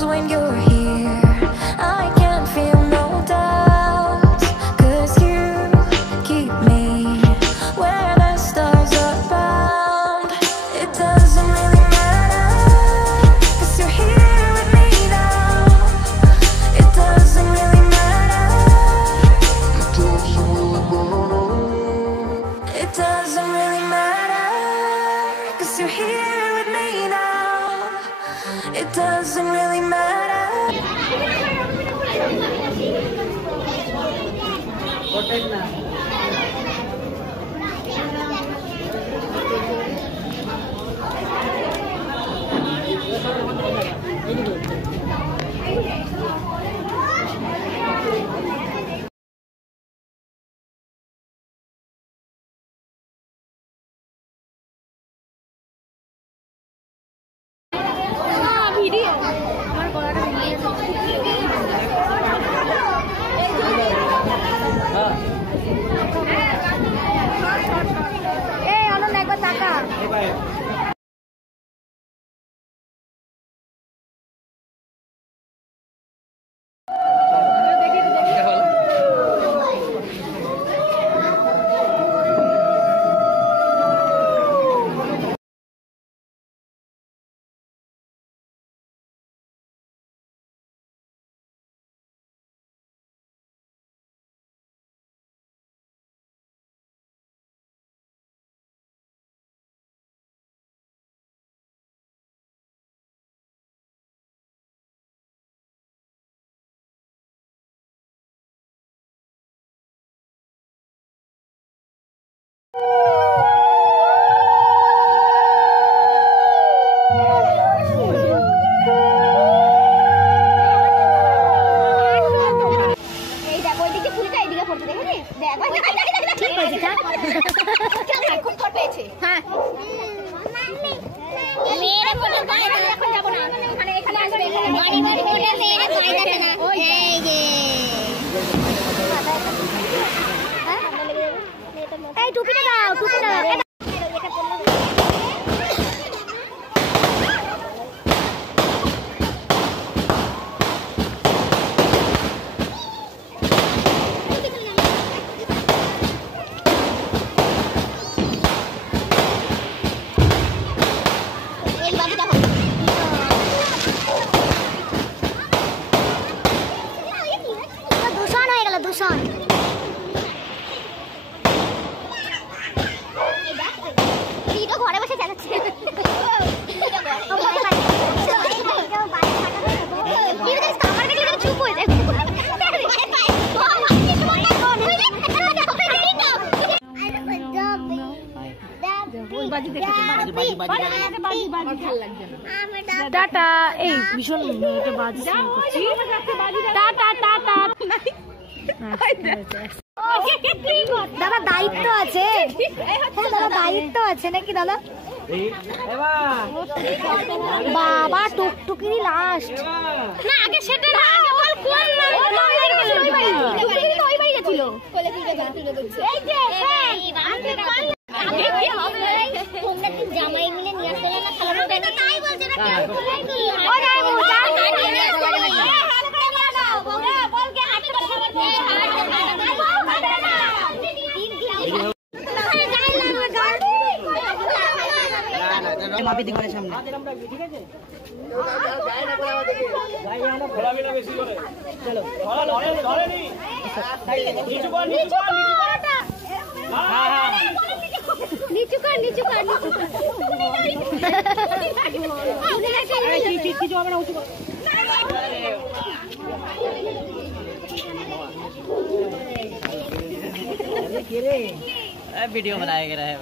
'cause when you're here I can't feel no doubts, 'cause you keep me where the stars are bound. It doesn't really matter, 'cause you're here with me now. It doesn't really matter. It doesn't really matter, 'cause you're here with me now. It doesn't really matter. Tata. এই ভীষণ এটা বাজি tata tata. দাদা দায়িত্ব আছে, দাদা দায়িত্ব আছে নাকি দাদা? বাবা টুকটুকির লাস্ট না, আগে সেটা না, আগে বল কোন না ওই বাড়ি গেছিল। এই যে আগে কি হবে, তোমরা কি জামাই মিলে নিয়ে আসলে না খেলানো দেন? তাই বলছে না কি ও যাই বুঝা বলকে হাতে করে খাবার মাপি দিকে সামনে ঠিক আছে। ভাই আমরা খোলা মিলা বেশি করে চলো ধরে নি নিচু কর নিচু কর হ্যাঁ হ্যাঁ নিচু কর নিচু কর কিছু হবে না, উঁচু কর। वीडियो बनाया रहा है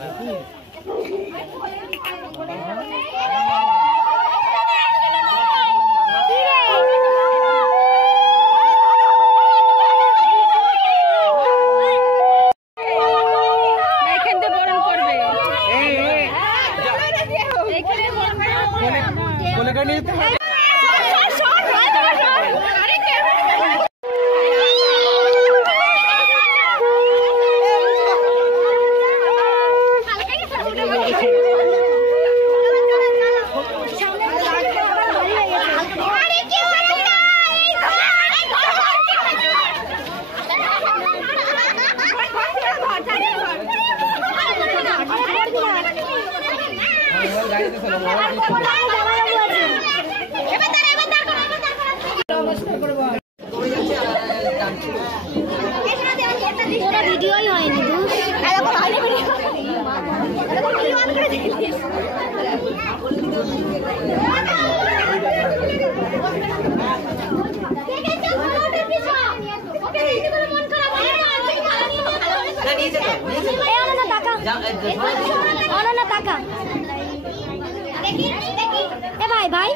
ভাই ভাই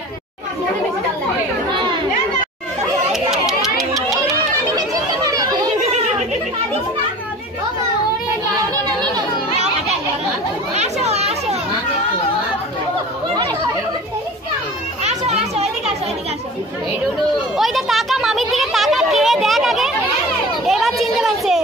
ওইটা তাকা, মামির দিকে তাকা, কে দেখ আগে, এবার চিনতে পারছে।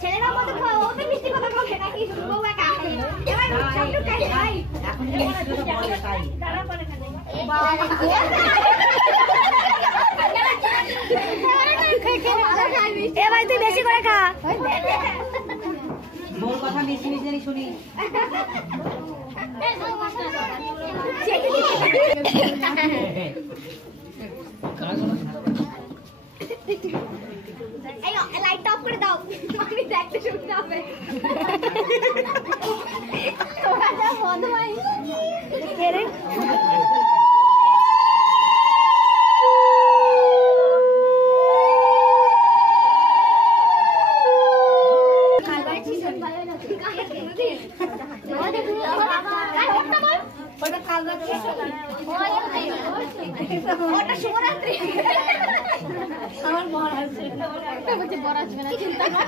ছেলেরা মতো মিষ্টি কথা বলে নাকি বউ একা এবার সবটুকু খাই এ ভাই তুই বেশি করে খা, বউর কথা বেশি বেশি শুনি। লাইট অফ করে দাও, আমি দেখতে শুনতে হবে। ওটা শিবরাত্রি আমার বড় আছে, বলছে বড় আসবে না, চিন্তা কর।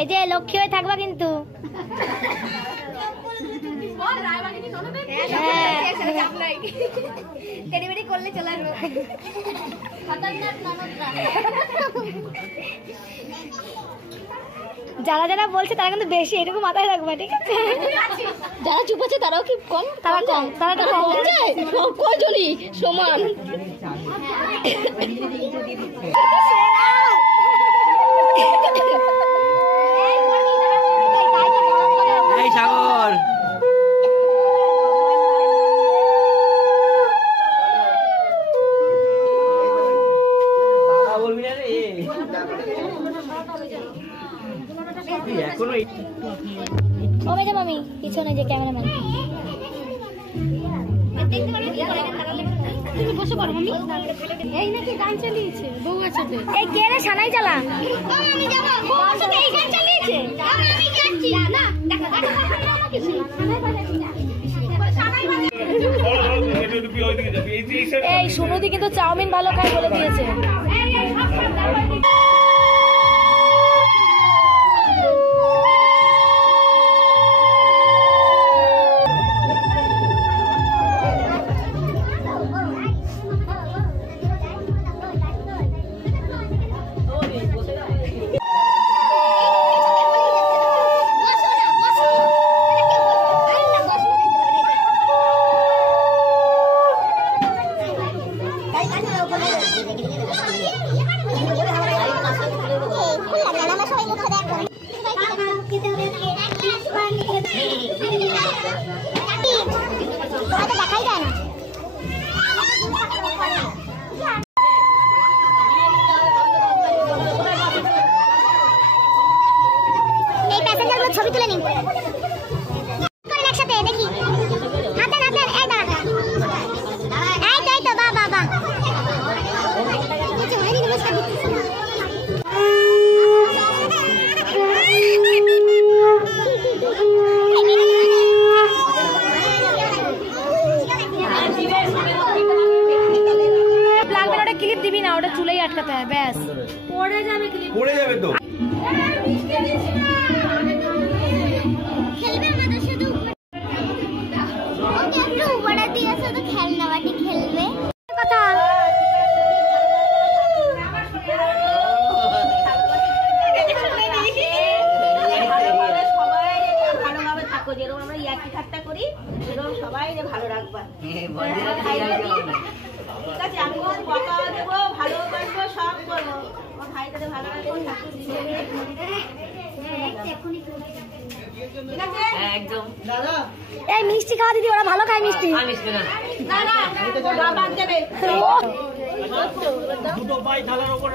এই যে লক্ষ্মী হয়ে থাকবা কিন্তু। করলে চলে আসবো। যারা যারা বলছে তারা কিন্তু বেশি, এটুকু মাথায় রাখবে, ঠিক আছে? যারা চুপ আছে তারাও কি কম? তারা কম, তারা তো কম যায়, কয়জনই সমান। সাগর বলবি না রে এখনো। ও মেজে মামি পিছনে যে ক্যামেরাম্যান, তুমি বসে পড়ো মামি। এই নাকি গান চালিয়েছে বউ আছে তো, এই কে রে সানাই চালা? আমি যাব বউ আছে এই গান চালিয়েছে, আমি যাচ্ছি না। দেখো এই সুনুদি কিন্তু চাউমিন ভালো খায় বলে দিয়েছে। ছবি তুলে নিন একসাথে, দেখি হাতে হাতে। এই দাঁড়া, এই তাই তো, বাহ বাহ বাহ। ক্লিপ দিবি না, ওটা চুলেই আটকাতে হয়, ব্যাস পড়ে যাবে, পড়ে যাবে তো। খেলবে আমাদের সাথে, ওকে একটু বড়া দিয়ে শুধু খেলনা বাটি খেলবে। কথা ভাইরে ভালো রাখবা। ঠিক আছে, আমি ওর বকা দেবো, ভালোবাসবো, সব করবো। আমার ভাইটাকে ভালো রাখবো, ঠাকুর দিবে। ঠিক আছে? একদম। এই মিষ্টি খাওয়া দিদি, ওরা ভালো খায় মিষ্টি। না না, বাবা দেবে। দুটো পাই থালার উপর